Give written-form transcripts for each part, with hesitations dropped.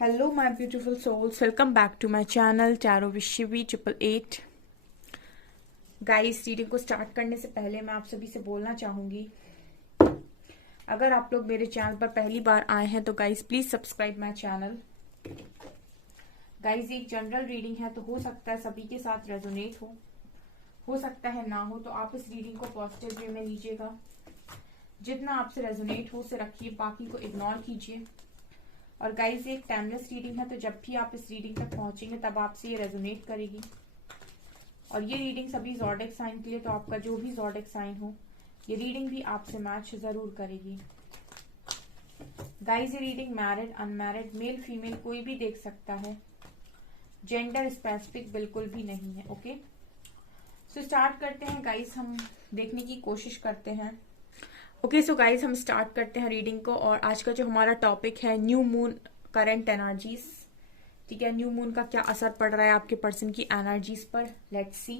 Hello my beautiful souls, welcome back to my channel tarot विशिवी 888। Guys, reading को start करने से पहले मैं आप सभी से बोलना चाहूंगी, अगर आप लोग मेरे चैनल पर पहली बार आए हैं तो guys please subscribe my channel. Guys, एक जनरल रीडिंग है तो हो सकता है सभी के साथ रेजोनेट हो सकता है ना हो, तो आप इस रीडिंग को पॉजिटिव वे में लीजिएगा। जितना आपसे रेजोनेट हो उसे रखिए, बाकी को इग्नोर कीजिए। और गाइज, ये एक टाइमलेस रीडिंग है तो जब भी आप इस रीडिंग तक पहुंचेंगे तब आपसे ये रेजोनेट करेगी। और ये रीडिंग सभी ज़ोडिएक साइन के लिए, तो आपका जो भी ज़ोडिएक साइन हो ये रीडिंग भी आपसे मैच जरूर करेगी। गाइज, ये reading married, unmarried, male female कोई भी देख सकता है, जेंडर स्पेसिफिक बिल्कुल भी नहीं है। ओके, सो स्टार्ट करते हैं गाइज, हम देखने की कोशिश करते हैं। ओके सो गाइज, हम स्टार्ट करते हैं रीडिंग को। और आज का जो हमारा टॉपिक है न्यू मून करंट एनर्जीज। ठीक है, न्यू मून का क्या असर पड़ रहा है आपके पर्सन की एनर्जीज पर, लेट्स सी।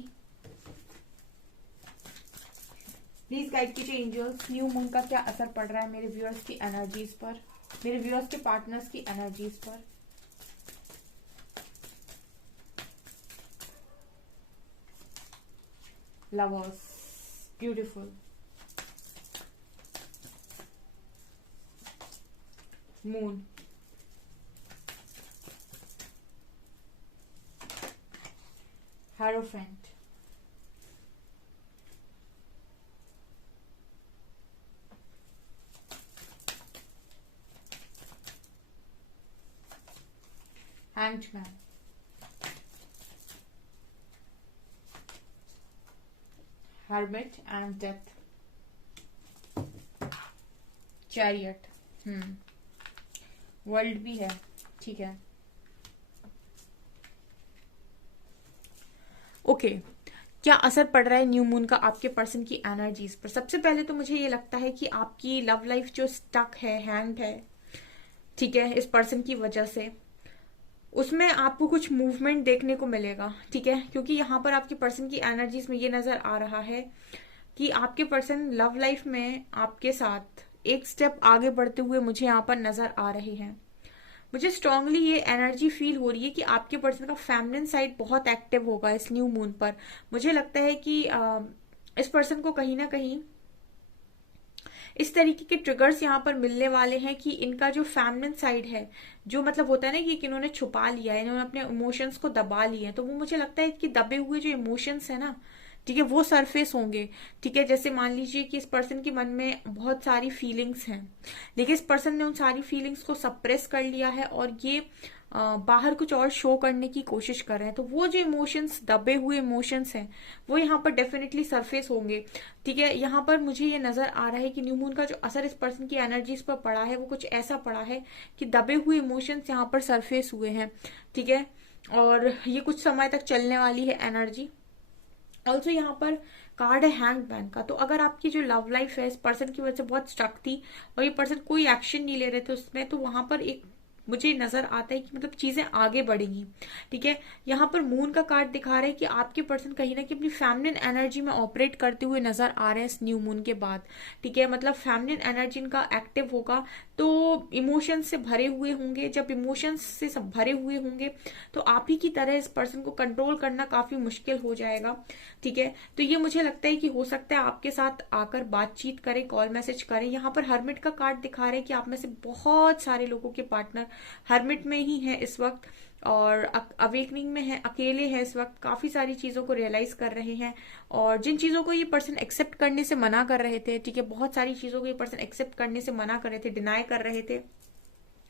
प्लीज गाइड कीजिए एंजल्स, न्यू मून का क्या असर पड़ रहा है मेरे व्यूअर्स की एनर्जीज पर, मेरे व्यूअर्स के पार्टनर्स की एनर्जीज पर। Lovers, beautiful. Moon, hierophant, hanged man, hermit and death, chariot, world भी है। ठीक है, ओके क्या असर पड़ रहा है न्यू मून का आपके पर्सन की एनर्जीज पर। सबसे पहले तो मुझे ये लगता है कि आपकी लव लाइफ जो स्टक है, हैंग्ड है, ठीक है, इस पर्सन की वजह से, उसमें आपको कुछ मूवमेंट देखने को मिलेगा। ठीक है, क्योंकि यहाँ पर आपके पर्सन की एनर्जीज में ये नजर आ रहा है कि आपके पर्सन लव लाइफ में आपके साथ एक स्टेप आगे बढ़ते हुए मुझे यहाँ पर नजर आ रहे हैं। मुझे स्ट्रांगली ये एनर्जी फील हो रही है कि आपके पर्सन का फेमिनिन साइड बहुत एक्टिव होगा इस न्यू मून पर। मुझे लगता है कि इस पर्सन को कहीं ना कहीं इस तरीके के ट्रिगर्स यहाँ पर मिलने वाले हैं कि इनका जो फेमिनिन साइड है, जो मतलब होता है ना कि इन्होंने छुपा लिया है, इन्होंने अपने इमोशंस को दबा लिए हैं, तो वो मुझे लगता है कि दबे हुए जो इमोशंस है ना, ठीक है, वो सरफेस होंगे। ठीक है, जैसे मान लीजिए कि इस पर्सन के मन में बहुत सारी फीलिंग्स हैं, लेकिन इस पर्सन ने उन सारी फीलिंग्स को सप्रेस कर लिया है और ये बाहर कुछ और शो करने की कोशिश कर रहे हैं। तो वो जो इमोशंस, दबे हुए इमोशंस हैं, वो यहाँ पर डेफिनेटली सरफेस होंगे। ठीक है, यहाँ पर मुझे ये नजर आ रहा है कि न्यू मून का जो असर इस पर्सन की एनर्जीज पर पड़ा है वो कुछ ऐसा पड़ा है कि दबे हुए इमोशंस यहाँ पर सरफेस हुए हैं। ठीक है, और ये कुछ समय तक चलने वाली है एनर्जी। ऑल्सो यहाँ पर कार्ड है हैंग्ड मैन का। तो अगर आपकी जो लव लाइफ है इस पर्सन की वजह से बहुत स्टक थी और ये पर्सन कोई एक्शन नहीं ले रहे थे उसमें, तो वहां पर एक मुझे नजर आता है कि मतलब चीजें आगे बढ़ेंगी। ठीक है, यहाँ पर मून का कार्ड दिखा रहा है कि आपके पर्सन कहीं ना कहीं अपनी फेमिनिन एनर्जी में ऑपरेट करते हुए नजर आ रहे हैं इस न्यू मून के बाद। ठीक है, मतलब फेमिनिन एनर्जी इनका एक्टिव होगा, तो इमोशंस से भरे हुए होंगे। जब इमोशंस से सब भरे हुए होंगे तो आप ही की तरह इस पर्सन को कंट्रोल करना काफी मुश्किल हो जाएगा। ठीक है, तो ये मुझे लगता है कि हो सकता है आपके साथ आकर बातचीत करें, कॉल मैसेज करें। यहाँ पर हर्मिट का कार्ड दिखा रहे हैं कि आप में से बहुत सारे लोगों के पार्टनर हर्मिट में ही है इस वक्त, और अवेकनिंग में है, अकेले है इस वक्त, काफी सारी चीजों को रियलाइज कर रहे हैं। और जिन चीजों को ये पर्सन एक्सेप्ट करने से मना कर रहे थे, ठीक है, बहुत सारी चीजों को ये पर्सन एक्सेप्ट करने से मना कर रहे थे, डिनाई कर रहे थे,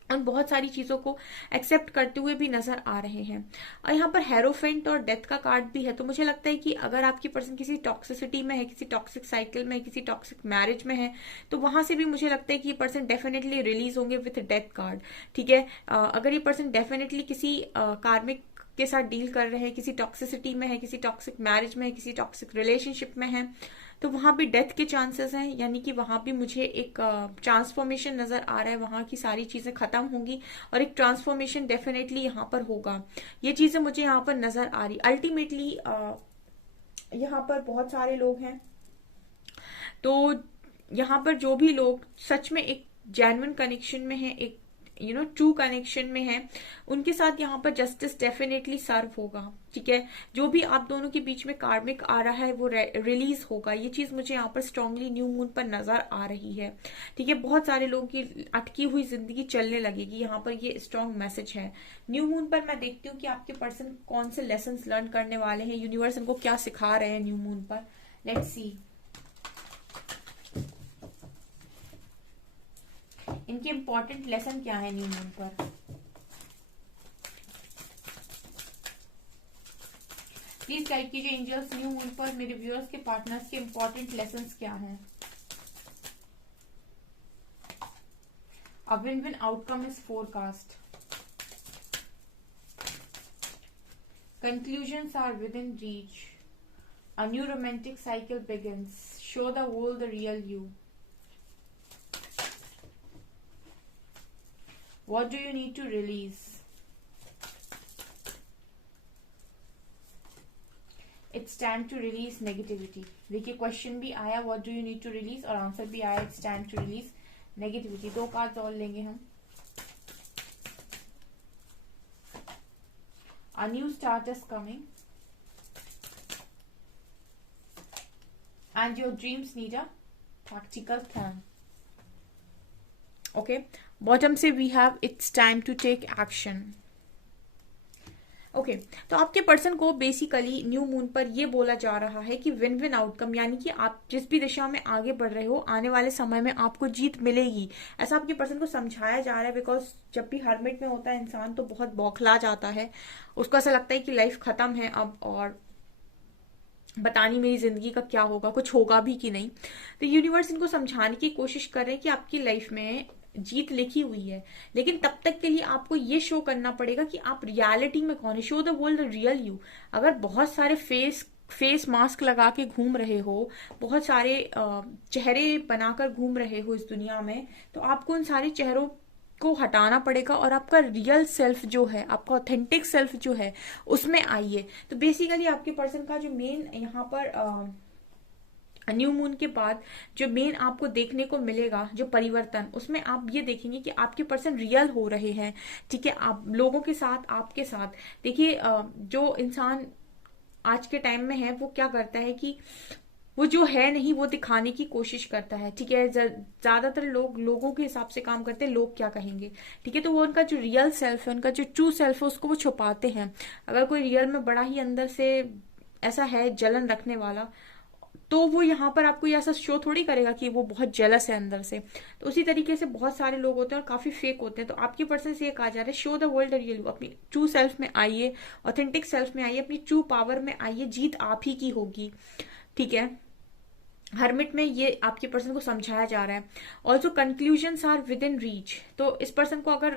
उन बहुत सारी चीजों को एक्सेप्ट करते हुए भी नजर आ रहे हैं। और यहाँ पर हेरोफेंट और डेथ का कार्ड भी है। तो मुझे लगता है कि अगर आपकी पर्सन किसी टॉक्सिसिटी में है, किसी टॉक्सिक साइकिल में है, किसी टॉक्सिक मैरिज में है, तो वहां से भी मुझे लगता है कि ये पर्सन डेफिनेटली रिलीज होंगे विथ डेथ कार्ड। ठीक है, अगर ये पर्सन डेफिनेटली किसी कार्मिक के साथ डील कर रहे हैं, किसी टॉक्सिसिटी में है, किसी टॉक्सिक मैरिज में है, किसी टॉक्सिक रिलेशनशिप में है, तो वहां भी डेथ के चांसेस हैं। यानी कि वहां भी मुझे एक ट्रांसफॉर्मेशन नजर आ रहा है, वहां की सारी चीजें खत्म होंगी और एक ट्रांसफॉर्मेशन डेफिनेटली यहाँ पर होगा। ये चीजें मुझे यहाँ पर नजर आ रही। अल्टीमेटली यहाँ पर बहुत सारे लोग हैं, तो यहाँ पर जो भी लोग सच में एक जेन्युइन कनेक्शन में है, एक ट्रू कनेक्शन में है, उनके साथ यहाँ पर जस्टिस डेफिनेटली सर्व होगा। ठीक है, जो भी आप दोनों के बीच में कार्मिक आ रहा है वो रिलीज होगा। ये चीज मुझे यहाँ पर स्ट्रांगली न्यू मून पर नजर आ रही है। ठीक है, बहुत सारे लोगों की अटकी हुई जिंदगी चलने लगेगी, यहाँ पर ये स्ट्रांग मैसेज है। न्यू मून पर मैं देखती हूँ कि आपके पर्सन कौन से लेसन लर्न करने वाले हैं, यूनिवर्स इनको क्या सिखा रहे हैं न्यू मून पर। लेट्स सी इनके इंपॉर्टेंट लेसन क्या है न्यू मून पर। प्लीज गाइड कीजिए एंजल्स, न्यू मून पर मेरे व्यूअर्स के पार्टनर्स के इंपॉर्टेंट लेसन्स क्या हैं। A win-win outcome is forecast. Conclusions are within reach. A new romantic cycle begins. Show the world the real you. What do you need to release? It's time to release negativity. देखिए question भी आया what do you need to release और answer भी आया it's time to release negativity. 2 card और लेंगे हम। A new start is coming and your dreams need a practical plan. Okay, bottom से we have it's time to take action. Okay तो आपके person को बेसिकली न्यू मून पर ये बोला जा रहा है कि विन विन आउटकम, यानी कि आप जिस भी दिशा में आगे बढ़ रहे हो आने वाले समय में आपको जीत मिलेगी, ऐसा आपके पर्सन को समझाया जा रहा है। बिकॉज जब भी हर्मिट में होता है इंसान तो बहुत बौखला जाता है, उसको ऐसा लगता है कि लाइफ खत्म है अब और बतानी मेरी जिंदगी का क्या होगा, कुछ होगा भी कि नहीं। तो यूनिवर्स इनको समझाने की कोशिश कर रहे हैं कि आपकी लाइफ में जीत लिखी हुई है, लेकिन तब तक के लिए आपको ये शो करना पड़ेगा कि आप रियलिटी में कौन है। Show the world the real you. अगर बहुत सारे फेस मास्क लगा के घूम रहे हो, बहुत सारे चेहरे बनाकर घूम रहे हो इस दुनिया में, तो आपको उन सारे चेहरों को हटाना पड़ेगा और आपका रियल सेल्फ जो है, आपका ऑथेंटिक सेल्फ जो है उसमें आइए। तो बेसिकली आपके पर्सन का जो मेन यहाँ पर न्यू मून के बाद जो मेन आपको देखने को मिलेगा जो परिवर्तन, उसमें आप ये देखेंगे कि आपके पर्सन रियल हो रहे हैं। ठीक है, आप लोगों के साथ, आपके साथ देखिए जो इंसान आज के टाइम में है वो क्या करता है कि वो जो है नहीं वो दिखाने की कोशिश करता है। ठीक है, ज्यादातर लोग लोगों के हिसाब से काम करते हैं, लोग क्या कहेंगे। ठीक है, तो वो उनका जो रियल सेल्फ है, उनका जो ट्रू सेल्फ है उसको वो छुपाते हैं। अगर कोई रियल में बड़ा ही अंदर से ऐसा है जलन रखने वाला, तो वो यहाँ पर आपको ऐसा शो थोड़ी करेगा कि वो बहुत जेलस है अंदर से। तो उसी तरीके से बहुत सारे लोग होते हैं और काफी फेक होते हैं। तो आपके पर्सन से ये कहा जा रहा है show the world real you. अपनी ट्रू सेल्फ में आइए, ऑथेंटिक सेल्फ में आइए, अपनी ट्रू पावर में आइए, जीत आप ही की होगी। ठीक है, हर्मिट में ये आपके पर्सन को समझाया जा रहा है। Also conclusions are within reach. तो इस पर्सन को अगर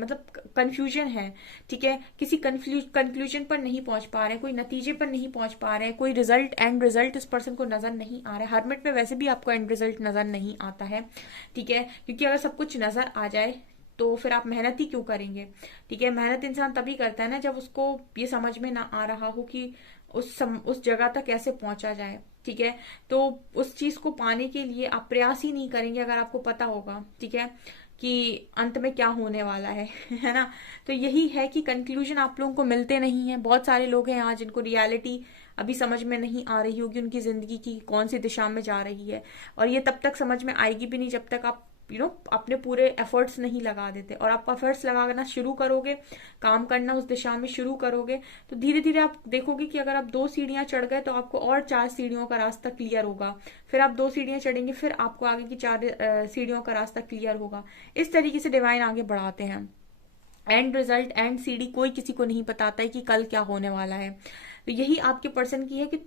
मतलब कंफ्यूजन है, ठीक है, किसी कंक्लूजन पर नहीं पहुंच पा रहे, कोई नतीजे पर नहीं पहुंच पा रहे, कोई रिजल्ट एंड रिजल्ट इस पर्सन को नजर नहीं आ रहा है। हर्मिट में वैसे भी आपको एंड रिजल्ट नजर नहीं आता है। ठीक है, क्योंकि अगर सब कुछ नजर आ जाए तो फिर आप मेहनत ही क्यों करेंगे। ठीक है, मेहनत इंसान तभी करता है ना जब उसको ये समझ में ना आ रहा हो कि उस जगह तक कैसे पहुंचा जाए। ठीक है, तो उस चीज को पाने के लिए आप प्रयास ही नहीं करेंगे अगर आपको पता होगा, ठीक है, कि अंत में क्या होने वाला है है ना। तो यही है कि कंक्लूजन आप लोगों को मिलते नहीं है। बहुत सारे लोग हैं आज जिनको रियलिटी अभी समझ में नहीं आ रही होगी, उनकी जिंदगी की कौन सी दिशा में जा रही है, और ये तब तक समझ में आएगी भी नहीं जब तक आप अपने पूरे एफर्ट्स नहीं लगा देते। और आप एफर्ट्स लगाना शुरू करोगे, काम करना उस दिशा में शुरू करोगे, तो धीरे धीरे आप देखोगे कि अगर आप 2 सीढ़ियां चढ़ गए तो आपको और 4 सीढ़ियों का रास्ता क्लियर होगा। फिर आप 2 सीढ़ियां चढ़ेंगे, फिर आपको आगे की 4 सीढ़ियों का रास्ता क्लियर होगा। इस तरीके से डिवाइन आगे बढ़ाते हैं। एंड रिजल्ट, एंड सीढ़ी कोई किसी को नहीं बताता है कि कल क्या होने वाला है। तो यही आपके पर्सन की है कि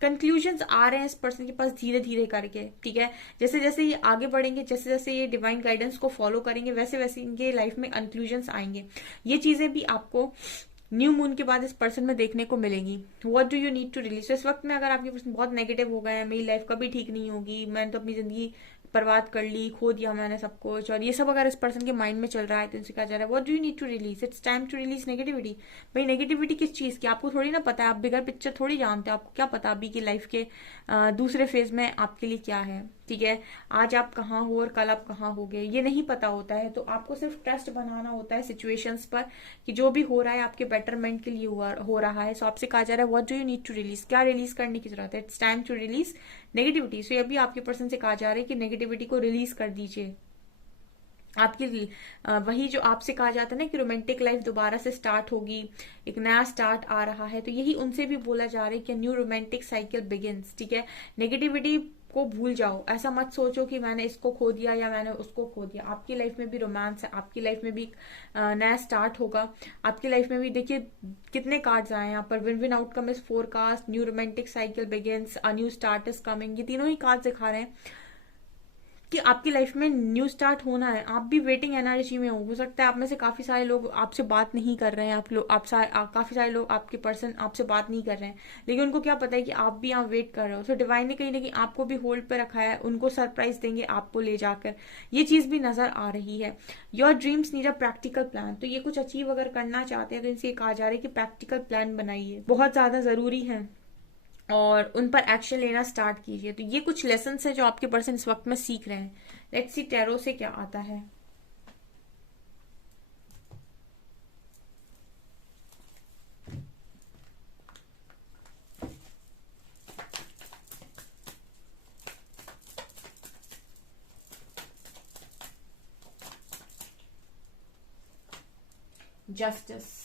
कंक्लूजन्स आ रहे हैं इस पर्सन के पास धीरे धीरे करके। ठीक है, जैसे जैसे ये आगे बढ़ेंगे, जैसे जैसे ये डिवाइन गाइडेंस को फॉलो करेंगे, वैसे वैसे इनके लाइफ में कंक्लूजन्स आएंगे। ये चीजें भी आपको न्यू मून के बाद इस पर्सन में देखने को मिलेंगी। What do you need to release. इस वक्त में अगर आपके पर्सन बहुत नेगेटिव हो गए हैं, मेरी लाइफ कभी ठीक नहीं होगी, मैंने तो अपनी जिंदगी बर्बाद कर ली, खो दिया मैंने सब कुछ, और ये सब अगर इस पर्सन के माइंड में चल रहा है तो इनसे कहा जा रहा है what do you need to release. It's time to release negativity. भाई नेगेटिविटी किस चीज की आपको थोड़ी ना पता है, आप बिगर पिक्चर थोड़ी जानते हो। आपको क्या पता अभी की लाइफ के दूसरे फेज में आपके लिए क्या है। ठीक है, आज आप कहाँ हो और कल आप कहाँ हो गए ये नहीं पता होता है। तो आपको सिर्फ ट्रस्ट बनाना होता है सिचुएशंस पर कि जो भी हो रहा है आपके बेटरमेंट के लिए हो रहा है। सो आपसे कहा जा रहा है what do you need to release, क्या रिलीज करने की जरूरत है, it's time to release negativity. So ये भी आपके पर्सन से कहा जा रहा है कि नेगेटिविटी को रिलीज कर दीजिए। आपकी वही जो आपसे कहा जाता है ना कि रोमांटिक लाइफ दोबारा से स्टार्ट होगी, एक नया स्टार्ट आ रहा है, तो यही उनसे भी बोला जा रहा है कि न्यू रोमांटिक साइकिल बिगिंस। ठीक है, नेगेटिविटी को भूल जाओ, ऐसा मत सोचो कि मैंने इसको खो दिया या मैंने उसको खो दिया। आपकी लाइफ में भी रोमांस है, आपकी लाइफ में भी नया स्टार्ट होगा। आपकी लाइफ में भी देखिए कितने कार्ड्स आए हैं यहाँ पर, win win outcome is forecast, new romantic cycle begins, a new start is coming. ये तीनों ही कार्ड दिखा रहे हैं कि आपकी लाइफ में न्यू स्टार्ट होना है। आप भी वेटिंग एनर्जी में हो सकता है आप में से काफी सारे लोग आपसे बात नहीं कर रहे हैं, काफी सारे लोग आपके पर्सन आपसे बात नहीं कर रहे हैं, लेकिन उनको क्या पता है कि आप भी यहाँ वेट कर रहे हो। सो डिवाइन ने कहीं ना कहीं आपको भी होल्ड पे रखा है, उनको सरप्राइज देंगे आपको ले जाकर, ये चीज भी नजर आ रही है। Your dreams need a practical plan, तो ये कुछ अचीव अगर करना चाहते हैं तो इनसे कहा जा रहा है कि प्रैक्टिकल प्लान बनाइए, बहुत ज्यादा जरूरी है, और उन पर एक्शन लेना स्टार्ट कीजिए। तो ये कुछ लेसन है जो आपके पर्सन इस वक्त में सीख रहे हैं। लेट्स सी टैरो से क्या आता है। जस्टिस,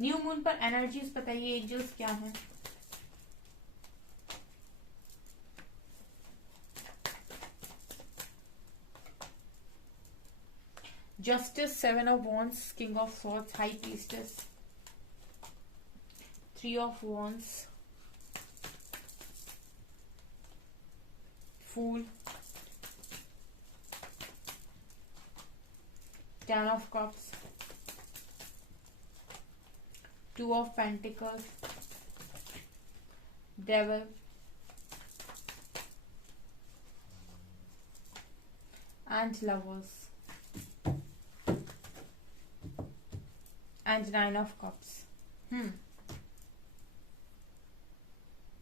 न्यू मून पर एनर्जीज बताइए एंजल्स क्या है। Justice, seven of wands, king of swords, high priestess, three of wands, fool, ten of cups, two of pentacles, devil, and lovers, and nine of cups.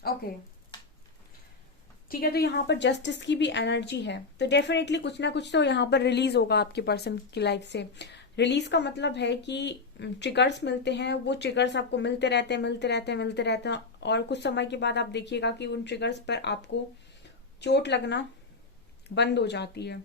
Okay, ठीक है, तो यहाँ पर justice की भी एनर्जी है, तो डेफिनेटली कुछ ना कुछ तो यहाँ पर रिलीज होगा आपके पर्सन की लाइफ से। रिलीज का मतलब है कि ट्रिगर्स मिलते हैं, वो ट्रिगर्स आपको मिलते रहते हैं, मिलते रहते हैं, मिलते रहते हैं, और कुछ समय के बाद आप देखिएगा कि उन ट्रिगर्स पर आपको चोट लगना बंद हो जाती है,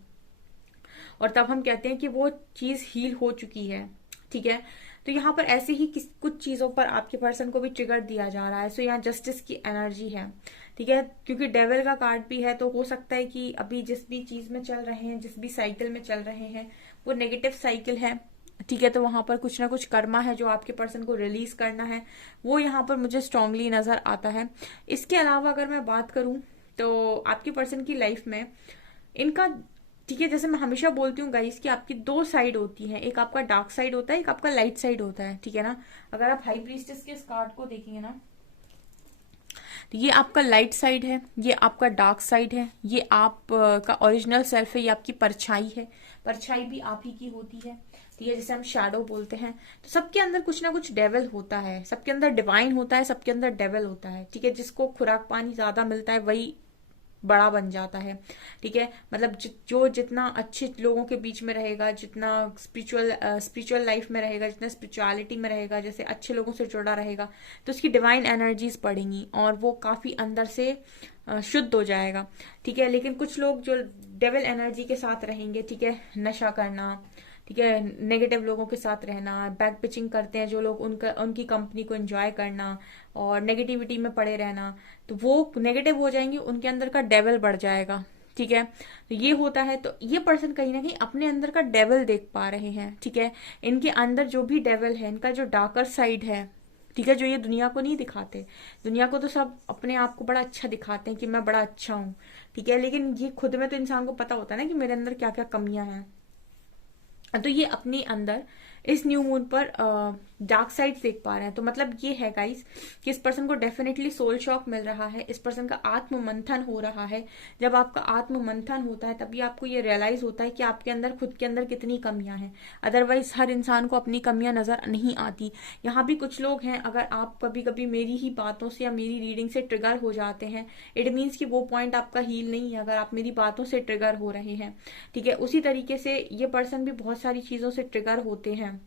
और तब हम कहते हैं कि वो चीज हील हो चुकी है। ठीक है, तो यहाँ पर ऐसे ही कुछ चीजों पर आपके पर्सन को भी ट्रिगर दिया जा रहा है। सो यहाँ जस्टिस की एनर्जी है। ठीक है, क्योंकि डेविल का कार्ड भी है, तो हो सकता है कि अभी जिस भी चीज में चल रहे हैं, जिस भी साइकिल में चल रहे हैं, वो नेगेटिव साइकिल है। ठीक है, तो वहां पर कुछ ना कुछ कर्मा है जो आपके पर्सन को रिलीज करना है, वो यहाँ पर मुझे स्ट्रांगली नजर आता है। इसके अलावा अगर मैं बात करूं तो आपके पर्सन की लाइफ में इनका, ठीक है, जैसे मैं हमेशा बोलती हूँ गाइस कि आपकी दो साइड होती है, एक आपका डार्क साइड होता है, एक आपका लाइट साइड होता है। ठीक है ना, अगर आप हाई प्रीस्टेस के इस कार्ड को देखेंगे ना, तो ये आपका लाइट साइड है, ये आपका डार्क साइड है, ये आप का ओरिजिनल सेल्फ है, ये आपकी परछाई है। परछाई भी आप ही की होती है। ठीक है, जैसे हम शैडो बोलते हैं। तो सबके अंदर कुछ ना कुछ डेविल होता है, सबके अंदर डिवाइन होता है, सबके अंदर डेविल होता है। ठीक है, जिसको खुराक पानी ज्यादा मिलता है वही बड़ा बन जाता है। ठीक है, मतलब जो जितना अच्छे लोगों के बीच में रहेगा, जितना स्पिरिचुअल लाइफ में रहेगा, जितना स्पिरिचुअलिटी में रहेगा, जैसे अच्छे लोगों से जुड़ा रहेगा, तो उसकी डिवाइन एनर्जीज पड़ेंगी और वो काफी अंदर से शुद्ध हो जाएगा। ठीक है, लेकिन कुछ लोग जो डेविल एनर्जी के साथ रहेंगे, ठीक है, नशा करना, ठीक है, नेगेटिव लोगों के साथ रहना, बैक पिचिंग करते हैं जो लोग, उनकी कंपनी को एंजॉय करना और नेगेटिविटी में पड़े रहना, तो वो नेगेटिव हो जाएंगे, उनके अंदर का डेविल बढ़ जाएगा। ठीक है, तो ये होता है। तो ये पर्सन कहीं ना कहीं अपने अंदर का डेविल देख पा रहे हैं। ठीक है, इनके अंदर जो भी डेविल है, इनका जो डार्कर साइड है, ठीक है, जो ये दुनिया को नहीं दिखाते। दुनिया को तो सब अपने आप को बड़ा अच्छा दिखाते हैं कि मैं बड़ा अच्छा हूँ। ठीक है, लेकिन ये खुद में तो इंसान को पता होता है ना कि मेरे अंदर क्या क्या कमियां हैं। तो ये अपने अंदर इस न्यू मून पर डार्क साइड देख पा रहे हैं। तो मतलब ये है गाइस कि इस पर्सन को डेफिनेटली सोल शॉक मिल रहा है, इस पर्सन का आत्म मंथन हो रहा है। जब आपका आत्म मंथन होता है तभी आपको ये रियलाइज होता है कि आपके अंदर, खुद के अंदर कितनी कमियां हैं। अदरवाइज हर इंसान को अपनी कमियां नजर नहीं आती। यहाँ भी कुछ लोग हैं, अगर आप कभी कभी मेरी ही बातों से या मेरी रीडिंग से ट्रिगर हो जाते हैं, इट मीन्स कि वो पॉइंट आपका हील नहीं है, अगर आप मेरी बातों से ट्रिगर हो रहे हैं। ठीक है, उसी तरीके से ये पर्सन भी बहुत सारी चीजों से ट्रिगर होते हैं।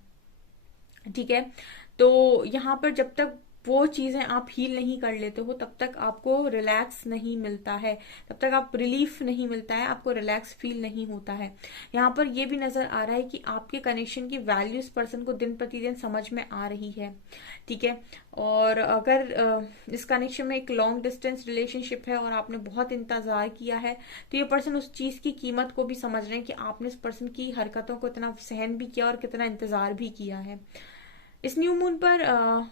ठीक है, तो यहाँ पर जब तक वो चीजें आप हील नहीं कर लेते हो तब तक आपको रिलैक्स नहीं मिलता है, तब तक आप रिलीफ नहीं मिलता है, आपको रिलैक्स फील नहीं होता है। यहाँ पर ये भी नजर आ रहा है कि आपके कनेक्शन की वैल्यू इस पर्सन को दिन प्रतिदिन समझ में आ रही है। ठीक है, और अगर इस कनेक्शन में एक लॉन्ग डिस्टेंस रिलेशनशिप है और आपने बहुत इंतजार किया है, तो ये पर्सन उस चीज की कीमत को भी समझ रहे हैं कि आपने इस पर्सन की हरकतों को इतना सहन भी किया और कितना इंतजार भी किया है। इस न्यू मून पर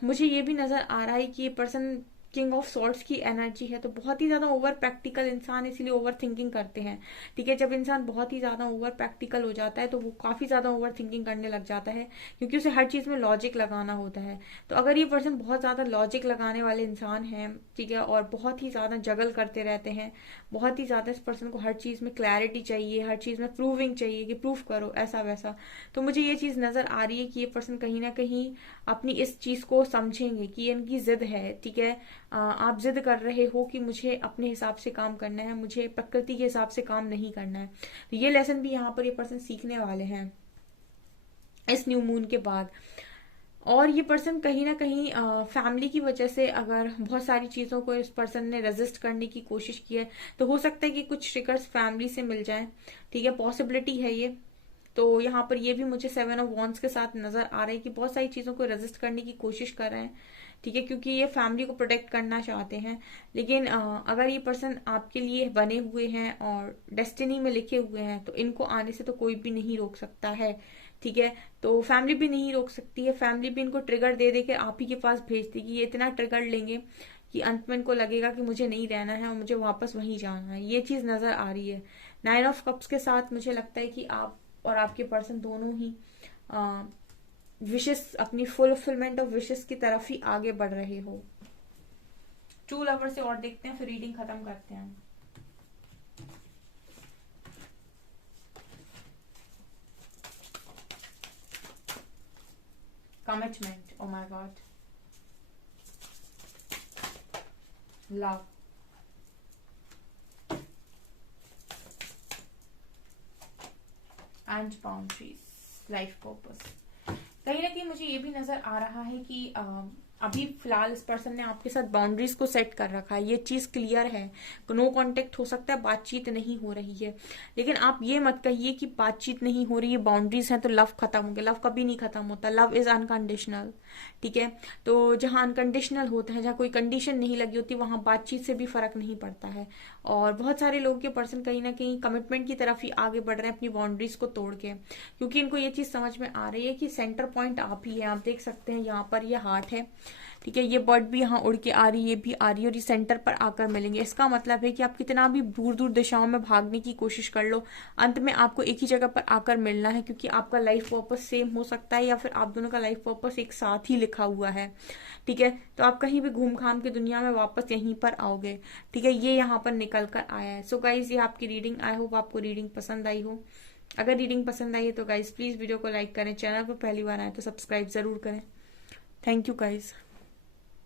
मुझे ये भी नजर आ रहा है कि ये पर्सन किंग ऑफ सॉर्ट्स की एनर्जी है, तो बहुत ही ज्यादा ओवर प्रैक्टिकल इंसान, इसीलिए ओवर थिंकिंग करते हैं। ठीक है, जब इंसान बहुत ही ज्यादा ओवर प्रैक्टिकल हो जाता है तो वो काफी ज्यादा ओवर थिंकिंग करने लग जाता है, क्योंकि उसे हर चीज में लॉजिक लगाना होता है। तो अगर ये पर्सन बहुत ज्यादा लॉजिक लगाने वाले इंसान है, ठीक है, और बहुत ही ज्यादा जगल करते रहते हैं, बहुत ही ज्यादा इस पर्सन को हर चीज में क्लैरिटी चाहिए, हर चीज में प्रूविंग चाहिए कि प्रूफ करो ऐसा वैसा, तो मुझे ये चीज नजर आ रही है कि ये पर्सन कहीं ना कहीं अपनी इस चीज को समझेंगे कि इनकी जिद है। ठीक है, आप जिद कर रहे हो कि मुझे अपने हिसाब से काम करना है, मुझे प्रकृति के हिसाब से काम नहीं करना है। तो ये लेसन भी यहाँ पर ये पर्सन सीखने वाले हैं इस न्यू मून के बाद। और ये पर्सन कहीं ना कहीं फैमिली की वजह से, अगर बहुत सारी चीजों को इस पर्सन ने रेजिस्ट करने की कोशिश की है, तो हो सकता है कि कुछ ट्रिगर्स फैमिली से मिल जाए। ठीक है, पॉसिबिलिटी है ये। तो यहाँ पर ये भी मुझे 7 ऑफ वॉन्ड्स के साथ नजर आ रहा है कि बहुत सारी चीजों को रेजिस्ट करने की कोशिश कर रहे हैं। ठीक है, क्योंकि ये फैमिली को प्रोटेक्ट करना चाहते हैं। लेकिन अगर ये पर्सन आपके लिए बने हुए हैं और डेस्टिनी में लिखे हुए हैं, तो इनको आने से तो कोई भी नहीं रोक सकता है। ठीक है, तो फैमिली भी नहीं रोक सकती है, फैमिली भी इनको ट्रिगर दे दे के आप ही के पास भेज देगी। ये इतना ट्रिगर लेंगे कि अंत में इनको लगेगा कि मुझे नहीं रहना है और मुझे वापस वहीं जाना है। ये चीज नजर आ रही है। 9 ऑफ कप्स के साथ मुझे लगता है कि आप और आपके पर्सन दोनों ही विशेष, अपनी फुलफिलमेंट ऑफ विशेष की तरफ ही आगे बढ़ रहे हो। ट्रू लवर से और देखते हैं, फिर रीडिंग खत्म करते हैं। Commitment, oh my God, love, and boundaries, life purpose. कहीं ना कहीं मुझे ये भी नजर आ रहा है कि अभी फिलहाल इस पर्सन ने आपके साथ बाउंड्रीज को सेट कर रखा है, ये चीज क्लियर है। नो कांटेक्ट हो सकता है, बातचीत नहीं हो रही है, लेकिन आप ये मत कहिए कि बातचीत नहीं हो रही है, बाउंड्रीज हैं तो लव खत्म हो गया। लव कभी नहीं खत्म होता, लव इज अनकंडीशनल। ठीक है, तो जहां अनकंडीशनल होता है, जहां कोई कंडीशन नहीं लगी होती, वहां बातचीत से भी फर्क नहीं पड़ता है। और बहुत सारे लोग के पर्सन कहीं ना कहीं कमिटमेंट की तरफ ही आगे बढ़ रहे हैं अपनी बाउंड्रीज को तोड़ के, क्योंकि इनको ये चीज समझ में आ रही है कि सेंटर पॉइंट आप ही है। आप देख सकते हैं यहाँ पर ये हार्ट है। ठीक है, ये बर्ड भी यहाँ उड़ के आ रही है, ये भी आ रही है, और ये सेंटर पर आकर मिलेंगे। इसका मतलब है कि आप कितना भी दूर दूर दिशाओं में भागने की कोशिश कर लो, अंत में आपको एक ही जगह पर आकर मिलना है, क्योंकि आपका लाइफ पर्पस सेम हो सकता है या फिर आप दोनों का लाइफ पर्पस एक साथ ही लिखा हुआ है। ठीक है, तो आप कहीं भी घूम घाम के दुनिया में वापस यहीं पर आओगे। ठीक है, ये यहाँ पर निकल कर आया है। सो गाइज, ये आपकी रीडिंग, आई होप आपको रीडिंग पसंद आई हो। अगर रीडिंग पसंद आई है तो गाइज प्लीज वीडियो को लाइक करें, चैनल पर पहली बार आए तो सब्सक्राइब जरूर करें। Thank you guys.